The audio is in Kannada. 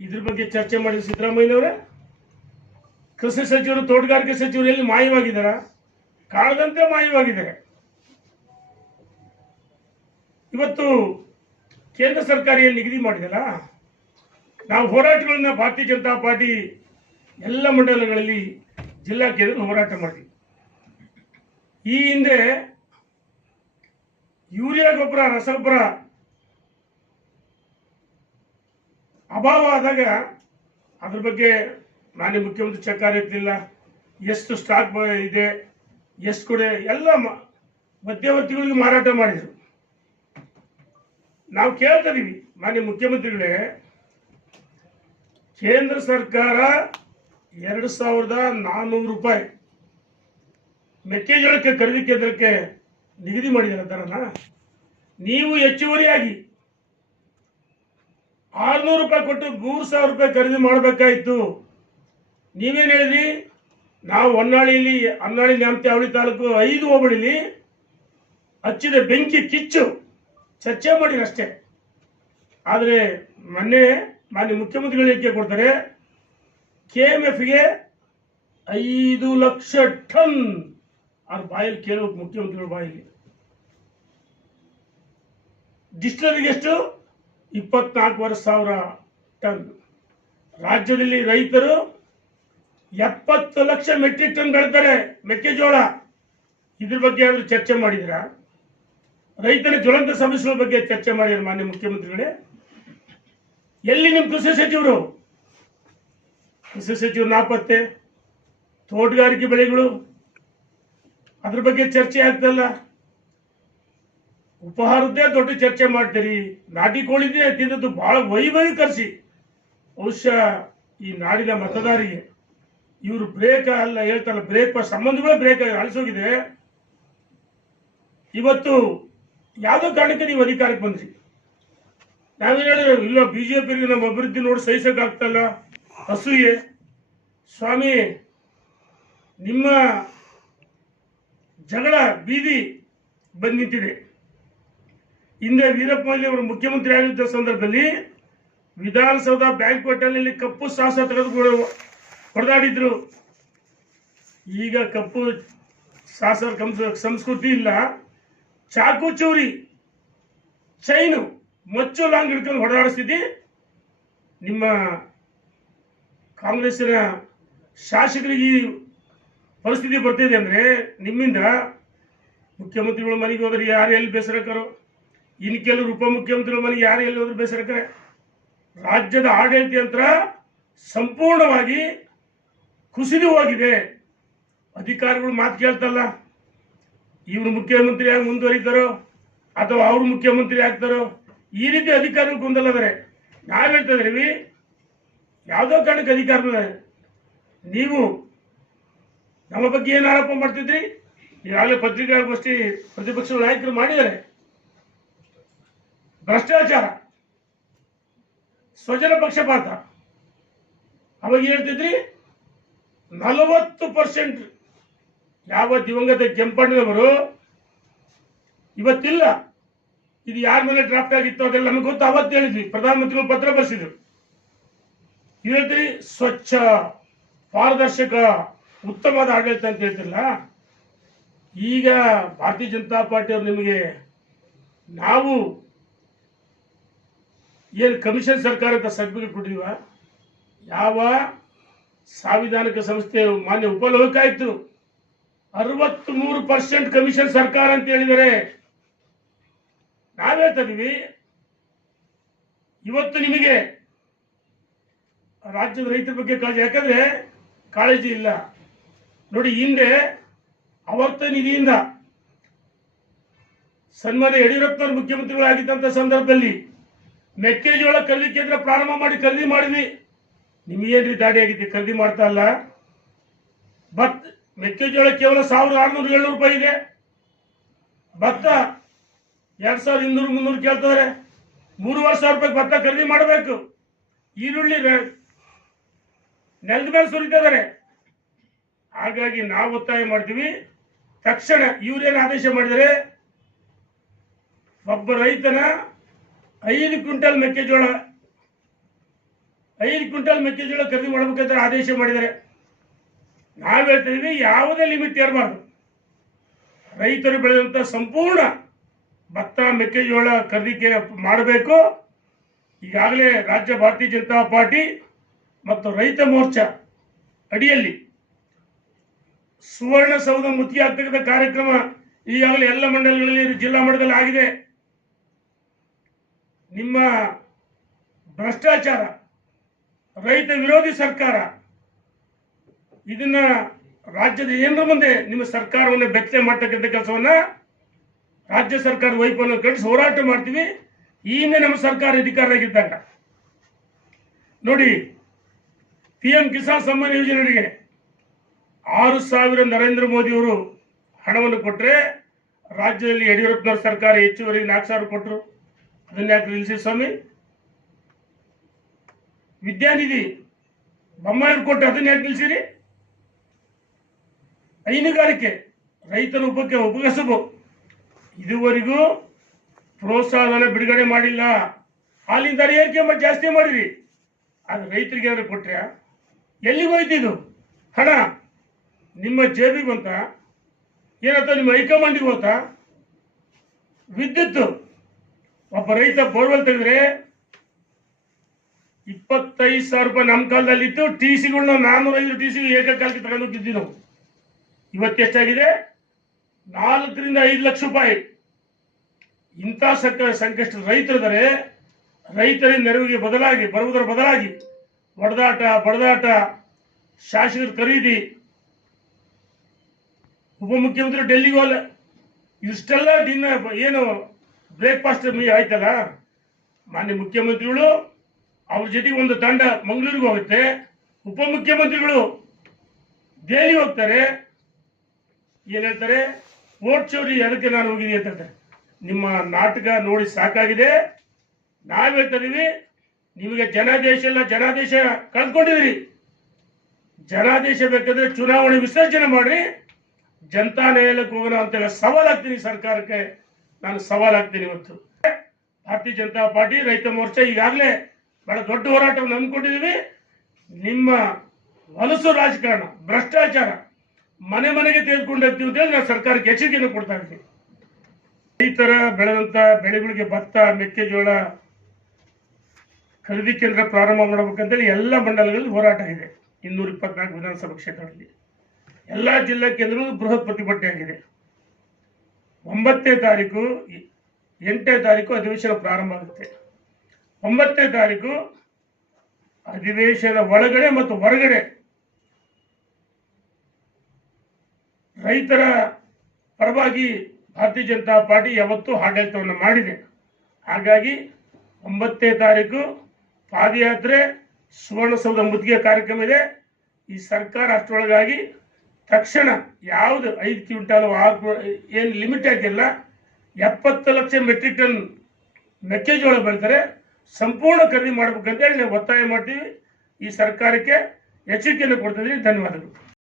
ಇದ್ರ ಬಗ್ಗೆ ಚರ್ಚೆ ಮಾಡಿದ ಸಿದ್ದರಾಮಯ್ಯನವರೇ. ಕೃಷಿ ಸಚಿವರು, ತೋಟಗಾರಿಕೆ ಸಚಿವರು ಎಲ್ಲಿ ಮಾಯವಾಗಿದ್ದಾರ? ಕಾಳದಂತೆ ಮಾಯವಾಗಿದ್ದಾರೆ. ಇವತ್ತು ಕೇಂದ್ರ ಸರ್ಕಾರ ಏನು ನಿಗದಿ ಮಾಡಿದಲ್ಲ, ನಾವು ಹೋರಾಟಗಳನ್ನ ಭಾರತೀಯ ಜನತಾ ಪಾರ್ಟಿ ಎಲ್ಲ ಮಂಡಲಗಳಲ್ಲಿ ಜಿಲ್ಲಾ ಕೇಂದ್ರ ಹೋರಾಟ ಮಾಡಿದ್ವಿ. ಈ ಹಿಂದೆ ಯೂರಿಯಾ ಗೊಬ್ಬರ, ರಸಗೊಬ್ಬರ ಅಭಾವ ಆದಾಗ ಅದ್ರ ಬಗ್ಗೆ ಮಾನ್ಯ ಮುಖ್ಯಮಂತ್ರಿ ಚಕಾರ ಇರ್ತಿಲ್ಲ, ಎಷ್ಟು ಸ್ಟಾಕ್ ಇದೆ, ಎಷ್ಟು ಕೊಡೆ, ಎಲ್ಲ ಮಧ್ಯವರ್ತಿಗಳಿಗೆ ಮಾರಾಟ ಮಾಡಿದರು. ನಾವು ಕೇಳ್ತಾ ಇದೀವಿ, ಮಾನ್ಯ ಮುಖ್ಯಮಂತ್ರಿಗಳೇ, ಕೇಂದ್ರ ಸರ್ಕಾರ 2,400 ರೂಪಾಯಿ ಮೆಕ್ಕೆಜೋಳಕ್ಕೆ ಖರೀದಿ ಕೇಂದ್ರಕ್ಕೆ ನಿಗದಿ ಮಾಡಿದ್ದಾರೆ ದರನ. ನೀವು ಹೆಚ್ಚುವರಿಯಾಗಿ 600 ರೂಪಾಯಿ ಕೊಟ್ಟು 3,000 ರೂಪಾಯಿ ಖರೀದಿ ಮಾಡಬೇಕಾಯಿತು. ನೀವೇನು ಹೇಳಿದ್ರಿ? ನಾವು ಹೊನ್ನಾಳಿ ನ್ಯಾಮತಿ ಅವಳಿ ತಾಲೂಕು 5 ಹೋಬಳಿಲಿ ಹಚ್ಚಿದ ಬೆಂಕಿ ಕಿಚ್ಚು ಚರ್ಚೆ ಮಾಡಿರಿ ಅಷ್ಟೇ. ಆದರೆ ಮೊನ್ನೆ ಮಾನ್ಯ ಮುಖ್ಯಮಂತ್ರಿಗಳು ಹೇಳಿಕೆ ಕೊಡ್ತಾರೆ, KMFಗೆ 5 ಲಕ್ಷ ಟನ್. ಅವ್ರ ಬಾಯಲ್ಲಿ ಕೇಳಬೇಕು, ಮುಖ್ಯಮಂತ್ರಿಗಳ ಬಾಯಲ್ಲಿ. ಡಿಸ್ಟಿಲರಿಗೆ ಎಷ್ಟು? 24,000 ಟನ್. ರಾಜ್ಯದಲ್ಲಿ ರೈತರು 70 ಲಕ್ಷ ಮೆಟ್ರಿಕ್ ಟನ್ ಬೆಳೀತಾರೆ ಮೆಕ್ಕೆಜೋಳ. ಇದ್ರ ಬಗ್ಗೆ ಆದ್ರೂ ಚರ್ಚೆ ಮಾಡಿದ್ರ? ರೈತರ ಜ್ವಲಂತ ಸಮಸ್ಯೆಗಳ ಬಗ್ಗೆ ಚರ್ಚೆ ಮಾಡಿದ್ರು ಮಾನ್ಯ ಮುಖ್ಯಮಂತ್ರಿಗಳೇ? ಎಲ್ಲಿ ನಿಮ್ಮ ಕೃಷಿ ಸಚಿವರು? ಕೃಷಿ ಸಚಿವರು ನಾಪತ್ತೆ. ತೋಟಗಾರಿಕೆ ಬೆಳೆಗಳು, ಅದ್ರ ಬಗ್ಗೆ ಚರ್ಚೆ ಆಗ್ತಲ್ಲ. ಉಪಹಾರದ್ದೇ ದೊಡ್ಡ ಚರ್ಚೆ ಮಾಡ್ತೀರಿ. ನಾಟಿ ಕೋಳಿದ್ದೇ ತಿಂದದ್ದು ಬಹಳ ವೈಭವೀಕರಿಸಿ. ಬಹುಶಃ ಈ ನಾಡಿನ ಮತದಾರಿಗೆ ಇವರು ಬ್ರೇಕ್ ಅಲ್ಲ ಹೇಳ್ತಾರಲ್ಲ, ಬ್ರೇಕ್ ಸಂಬಂಧಗಳೇ ಬ್ರೇಕ್ ಅಳಿಸೋಗಿದೆ. ಇವತ್ತು ಯಾವುದೋ ಕಾರಣಕ್ಕೆ ನೀವು ಅಧಿಕಾರಕ್ಕೆ ಬಂದ್ರಿ. ನಾವೇನು ಹೇಳಿದ್ರೆ, ಇಲ್ಲ ಬಿಜೆಪಿಗೆ ನಮ್ಮ ಅಭಿವೃದ್ಧಿ ನೋಡಿ ಸಹಿಸೋಕ್ಕಾಗ್ತಲ್ಲ, ಅಸೂಯೆ. ಸ್ವಾಮಿ, ನಿಮ್ಮ ಜಗಳ ಬೀದಿ ಬಂದು ನಿಂತಿದೆ. ಹಿಂದೆ ವೀರಪ್ಪ ಮೊಯ್ಲಿ ಅವರು ಮುಖ್ಯಮಂತ್ರಿ ಆಗಿದ್ದ ಸಂದರ್ಭದಲ್ಲಿ ವಿಧಾನಸೌಧ ಬ್ಯಾಂಕ್ವೆಟ್ ಅಲ್ಲಿ ಕಪ್ಪು ಸಾಸ ತೆಗೆದು ಹೊಡೆದಾಡಿದ್ರು. ಈಗ ಕಪ್ಪು ಸಾಸ ಸಂಸ್ಕೃತಿ ಇಲ್ಲ. ಚಾಕು ಚೂರಿ, ಚೈನು, ಮಚ್ಚು ಲಾಂಗ್ ಹಿಡ್ಕೊಂಡು ಹೊಡೆದಾಡಿಸ್ತಿದ್ದಿ. ನಿಮ್ಮ ಕಾಂಗ್ರೆಸ್ಸಿನ ಶಾಸಕರಿಗೆ ಈ ಪರಿಸ್ಥಿತಿ ಬರ್ತಿದೆ ಅಂದ್ರೆ ನಿಮ್ಮಿಂದ. ಮುಖ್ಯಮಂತ್ರಿಗಳ ಮನೆಗೆ ಹೋದ್ರೆ ಯಾರು ಎಲ್ಲಿ ಬೇಸರಕರು, ಇನ್ನು ಕೆಲವರು ಉಪಮುಖ್ಯಮಂತ್ರಿಗಳ ಮನೆಗೆ ಯಾರು ಎಲ್ಲಿ ಹೋದ್ರೆ ಬೇಸರಕರೆ. ರಾಜ್ಯದ ಆಡಳಿತ ಯಂತ್ರ ಸಂಪೂರ್ಣವಾಗಿ ಕುಸಿದು ಹೋಗಿದೆ. ಅಧಿಕಾರಿಗಳು ಮಾತು ಕೇಳ್ತಲ್ಲ. ಇವರು ಮುಖ್ಯಮಂತ್ರಿಯಾಗಿ ಮುಂದುವರಿತಾರೋ ಅಥವಾ ಅವರು ಮುಖ್ಯಮಂತ್ರಿ ಆಗ್ತಾರೋ, ಈ ರೀತಿ ಅಧಿಕಾರಿಗಳು ಗೊಂದಲದರೆ. ನಾವು ಹೇಳ್ತಾ ಇದ್ದೀವಿ, ಯಾವುದೋ ಕಾರಣಕ್ಕೆ ಅಧಿಕಾರದ ನೀವು ನಮ್ಮ ಬಗ್ಗೆ ಏನು ಆರೋಪ ಮಾಡ್ತಿದ್ರಿ? ಈಗಾಗಲೇ ಪತ್ರಿಕಾಗೋಷ್ಠಿ ಪ್ರತಿಪಕ್ಷಗಳ ನಾಯಕರು ಮಾಡಿದ್ದಾರೆ. ಭ್ರಷ್ಟಾಚಾರ, ಸ್ವಜನ ಪಕ್ಷಪಾತ. ಅವಾಗ ಹೇಳ್ತಿದ್ರಿ 40% ಯಾವ ದಿವಂಗತ ಕೆಂಪಣ್ಣನವರು ಇವತ್ತಿಲ್ಲ. ಇದು ಯಾರ ಮೇಲೆ ಡ್ರಾಫ್ಟ್ ಆಗಿತ್ತು ಅದೆಲ್ಲ ನಮಗೆ ಗೊತ್ತು. ಅವತ್ತು ಹೇಳಿದ್ವಿ, ಪ್ರಧಾನಮಂತ್ರಿಗಳು ಪತ್ರ ಬರೆಸಿದ್ರು. ಹೇಳ್ತೀರಿ ಸ್ವಚ್ಛ, ಪಾರದರ್ಶಕ, ಉತ್ತಮವಾದ ಆಡಳಿತ ಅಂತ ಹೇಳ್ತಿಲ್ಲ. ಈಗ ಭಾರತೀಯ ಜನತಾ ಪಾರ್ಟಿಯವರು ನಿಮಗೆ ನಾವು ಏನು ಕಮಿಷನ್ ಸರ್ಕಾರ ಅಂತ ಸರ್ಟಿಫಿಕೇಟ್ ಕೊಟ್ಟಿದೀವ? ಯಾವ ಸಾಂವಿಧಾನಿಕ ಸಂಸ್ಥೆ ಮಾನ್ಯ ಉಪಲೋಕಾಯುಕ್ತರು 63% ಕಮಿಷನ್ ಸರ್ಕಾರ ಅಂತ ಹೇಳಿದ್ದಾರೆ. ನಾವ್ ಹೇಳ್ತಾ ಇದೀವಿ, ಇವತ್ತು ನಿಮಗೆ ರಾಜ್ಯದ ರೈತರ ಬಗ್ಗೆ ಕಾಳಜಿ, ಯಾಕಂದ್ರೆ ಕಾಳಜಿ ಇಲ್ಲ ನೋಡಿ. ಹಿಂದೆ ಆವರ್ತ ನಿಧಿಯಿಂದ ಸನ್ಮಾನ್ಯ ಯಡಿಯೂರಪ್ಪನವರು ಮುಖ್ಯಮಂತ್ರಿಗಳಾಗಿದ್ದಂಥ ಸಂದರ್ಭದಲ್ಲಿ ಮೆಕ್ಕೆಜೋಳ ಖರೀದಿ ಕೇಂದ್ರ ಪ್ರಾರಂಭ ಮಾಡಿ ಖರೀದಿ ಮಾಡಿದ್ವಿ. ನಿಮಗೇನ್ರಿ ದಾಡಿ ಆಗಿದ್ದೆ? ಖರೀದಿ ಮಾಡ್ತಾ ಇಲ್ಲ. ಮೆಕ್ಕೆಜೋಳ ಕೇವಲ 1,600-700 ರೂಪಾಯಿ ಇದೆ. ಭತ್ತ 2,200-300 ಕೇಳ್ತಾರೆ. 3,500 ರೂಪಾಯಿ ಭತ್ತ ಖರೀದಿ ಮಾಡಬೇಕು. ಈರುಳ್ಳಿ ನೆಲದ ಮೇಲೆ ಸುರಿತಿದ್ದಾರೆ. ಹಾಗಾಗಿ ನಾವು ಒತ್ತಾಯ ಮಾಡ್ತೀವಿ, ತಕ್ಷಣ ಇವ್ರೇನು ಆದೇಶ ಮಾಡಿದರೆ, ಒಬ್ಬ ರೈತನ 5 ಕ್ವಿಂಟಲ್ ಮೆಕ್ಕೆಜೋಳ 5 ಕ್ವಿಂಟಲ್ ಮೆಕ್ಕೆಜೋಳ ಖರೀದಿ ಮಾಡಬೇಕಂತ ಆದೇಶ ಮಾಡಿದ್ದಾರೆ. ನಾವು ಹೇಳ್ತಿದ್ದೀವಿ ಯಾವುದೇ ಲಿಮಿಟ್ ಇರಬಾರ್ದು. ರೈತರು ಬೆಳೆದಂಥ ಸಂಪೂರ್ಣ ಭತ್ತ ಮೆಕ್ಕೆಜೋಳ ಖರೀದಿ ಮಾಡಬೇಕು. ಈಗಾಗಲೇ ರಾಜ್ಯ ಭಾರತೀಯ ಜನತಾ ಪಾರ್ಟಿ ಮತ್ತು ರೈತ ಮೋರ್ಚಾ ಅಡಿಯಲ್ಲಿ ಸುವರ್ಣಸೌಧ ಮುತ್ತಿಗೆ ಆಗ್ತಕ್ಕಂಥ ಕಾರ್ಯಕ್ರಮ ಈಗಾಗಲೇ ಎಲ್ಲ ಮಂಡಲಗಳಲ್ಲಿ ಜಿಲ್ಲಾ ಮಟ್ಟದಲ್ಲಿ ಆಗಿದೆ. ನಿಮ್ಮ ಭ್ರಷ್ಟಾಚಾರ, ರೈತ ವಿರೋಧಿ ಸರ್ಕಾರ, ಇದನ್ನ ರಾಜ್ಯದ ಜನರ ಮುಂದೆ ನಿಮ್ಮ ಸರ್ಕಾರವನ್ನು ಬೆತ್ತಲೆ ಮಾಡ್ತಕ್ಕಂಥ ಕೆಲಸವನ್ನ ರಾಜ್ಯ ಸರ್ಕಾರದ ವೈಫಲ್ಯ ಕಟ್ಟಿಸಿ ಹೋರಾಟ ಮಾಡ್ತೀವಿ. ಈ ಹಿಂದೆ ನಮ್ಮ ಸರ್ಕಾರ ಅಧಿಕಾರದಾಗಿದ್ದಾಗ ನೋಡಿ, PM ಕಿಸಾನ್ ಸಮ್ಮಾನ್ ಯೋಜನೆಗೆ 6,000 ನರೇಂದ್ರ ಮೋದಿ ಅವರು ಹಣವನ್ನು ಕೊಟ್ಟರೆ, ರಾಜ್ಯದಲ್ಲಿ ಯಡಿಯೂರಪ್ಪನವರ ಸರ್ಕಾರ ಹೆಚ್ಚುವರಿ 4,000 ಕೊಟ್ಟರು. ಅದನ್ನ ಯಾಕೆ ನಿಲ್ಲಿಸಿ ಸ್ವಾಮಿ? ವಿದ್ಯಾನಿಧಿ ಬೊಮ್ಮಾಯಿ ಕೊಟ್ಟು ಅದನ್ನ ಯಾಕೆ ನಿಲ್ಲಿಸಿರಿ? ಹೈನುಗಾರಿಕೆ, ರೈತರ ಉಪಕಸಬು ಇದುವರೆಗೂ ಪ್ರೋತ್ಸಾಹನ ಬಿಡುಗಡೆ ಮಾಡಿಲ್ಲ. ಹಾಲಿನ ದರ ಏರಿಕೆ ಜಾಸ್ತಿ ಮಾಡಿರಿ, ಅದು ರೈತರಿಗೆ ಏನಾದ್ರು ಕೊಟ್ರೆ ಎಲ್ಲಿಗೆ ಹೋಯ್ತಿದ್ದು ಹಣ? ನಿಮ್ಮ ಜೇಬಿಗೆ ಬಂತ ಏನಂತ? ನಿಮ್ಮ ಹೈಕಮಾಂಡಿಗೆ ಹೋತಾ? ವಿದ್ಯುತ್ ಒಬ್ಬ ರೈತ ಬೋರ್ವೆಲ್ ತೆಗೆದ್ರೆ 25,000 ರೂಪಾಯಿ ನಮ್ಮ ಕಾಲದಲ್ಲಿ ಇತ್ತು. TCಗಳನ್ನ 405 TC ಏಕಕಾಲಕ್ಕೆ ತಗೊಂಡು ಹೋಗಿದ್ವಿ ನಾವು. ಇವತ್ತೆಷ್ಟಾಗಿದೆ? 4 ರಿಂದ 5 ಲಕ್ಷ ರೂಪಾಯಿ. ಇಂಥ ಸಂಕಷ್ಟ ರೈತರಿದ್ದಾರೆ. ರೈತರ ನೆರವಿಗೆ ಬರುವುದರ ಬದಲಾಗಿ ಹೊಡೆದಾಟ, ಬಡದಾಟ, ಶಾಸಕರ ಖರೀದಿ, ಉಪಮುಖ್ಯಮಂತ್ರಿ ಡೆಲ್ಲಿಗೆ ಹೋಗಲ್ಲ. ಇಷ್ಟೆಲ್ಲ ಏನು ಬ್ರೇಕ್ಫಾಸ್ಟ್ ಆಯ್ತಲ್ಲ, ಮಾನ್ಯ ಮುಖ್ಯಮಂತ್ರಿಗಳು ಅವ್ರ ಜೊತೆಗೆ ಒಂದು ತಂಡ ಮಂಗಳೂರಿಗೆ ಹೋಗುತ್ತೆ, ಉಪಮುಖ್ಯಮಂತ್ರಿಗಳು ದೆಹಲಿ ಹೋಗ್ತಾರೆ. ಏನ್ ಹೇಳ್ತಾರೆ? ವೋಟ್ ಚೋರಿ ಅದಕ್ಕೆ ನಾನು ಹೋಗಿದ್ದೀನಿ ಅಂತ. ನಿಮ್ಮ ನಾಟಕ ನೋಡಿ ಸಾಕಾಗಿದೆ. ನಾವ್ ಹೇಳ್ತಾ ಇದೀವಿ, ನಿಮಗೆ ಜನಾದೇಶ ಇಲ್ಲ, ಜನಾದೇಶ ಕಳ್ಕೊಂಡಿದ್ರಿ. ಜನಾದೇಶ ಬೇಕಾದ್ರೆ ಚುನಾವಣೆ ವಿಸರ್ಜನೆ ಮಾಡ್ರಿ, ಜನತಾ ನ್ಯಾಯಾಲಯಕ್ಕೆ ಹೋಗೋಣ ಅಂತೆಲ್ಲ ಸವಾಲಾಗ್ತೀನಿ ಸರ್ಕಾರಕ್ಕೆ. ನಾನು ಸವಾಲಾಗ್ತೀನಿ. ಇವತ್ತು ಭಾರತೀಯ ಜನತಾ ಪಾರ್ಟಿ, ರೈತ ಮೋರ್ಚಾ ಈಗಾಗಲೇ ಬಹಳ ದೊಡ್ಡ ಹೋರಾಟವನ್ನು ನಂಬಿಕೊಂಡಿದ್ದೀವಿ. ನಿಮ್ಮ ಹೊಲಸು ರಾಜಕಾರಣ, ಭ್ರಷ್ಟಾಚಾರ ಮನೆ ಮನೆಗೆ ತೆಗೆದುಕೊಂಡು ಹೋಗ್ತೀವಿ ಅಂತ ಹೇಳಿ ನಾನು ಸರ್ಕಾರಕ್ಕೆ ಎಚ್ಚರಿಕೆಯನ್ನು ಕೊಡ್ತಾ ಇದ್ದೀನಿ. ರೈತರ ಬೆಳೆದಂತ ಬೆಳೆಗಳಿಗೆ ಭತ್ತ, ಮೆಕ್ಕೆಜೋಳ ಖರೀದಿ ಕೇಂದ್ರ ಪ್ರಾರಂಭ ಮಾಡಬೇಕಂತೇಳಿ ಎಲ್ಲ ಮಂಡಲಗಳಲ್ಲಿ ಹೋರಾಟ ಇದೆ. 224 ವಿಧಾನಸಭಾ ಕ್ಷೇತ್ರಗಳಲ್ಲಿ ಎಲ್ಲ ಜಿಲ್ಲಾ ಕೇಂದ್ರಗಳು ಬೃಹತ್ ಪ್ರತಿಭಟನೆ ಆಗಿದೆ. 9ನೇ ತಾರೀಕು 8ನೇ ತಾರೀಕು ಅಧಿವೇಶನ ಪ್ರಾರಂಭ ಆಗುತ್ತೆ. 9ನೇ ತಾರೀಕು ಅಧಿವೇಶನ ಒಳಗಡೆ ಮತ್ತು ಹೊರಗಡೆ ರೈತರ ಪರವಾಗಿ ಭಾರತೀಯ ಜನತಾ ಪಾರ್ಟಿ ಯಾವತ್ತೂ ಆಡಳಿತವನ್ನು ಮಾಡಿದೆ. ಹಾಗಾಗಿ 9ನೇ ತಾರೀಕು ಪಾದಯಾತ್ರೆ, ಸುವರ್ಣಸೌಧ ಮುತ್ತಿಗೆ ಕಾರ್ಯಕ್ರಮ ಇದೆ. ಈ ಸರ್ಕಾರ ಅಷ್ಟರೊಳಗಾಗಿ ತಕ್ಷಣ ಯಾವುದು 5 ಕ್ವಿಂಟಾಲ್ ಏನು ಲಿಮಿಟ್ ಆಗಿಲ್ಲ, 70 ಲಕ್ಷ ಮೆಟ್ರಿಕ್ ಟನ್ ಮೆಕ್ಕೆಜೋಳ ಬೆಳಿತಾರೆ, ಸಂಪೂರ್ಣ ಖರೀದಿ ಮಾಡಬೇಕಂತೇಳಿ ನಾವು ಒತ್ತಾಯ ಮಾಡ್ತೀವಿ. ಈ ಸರ್ಕಾರಕ್ಕೆ ಎಚ್ಚರಿಕೆಯನ್ನು ಕೊಡ್ತಿದ್ದೀವಿ. ಧನ್ಯವಾದಗಳು.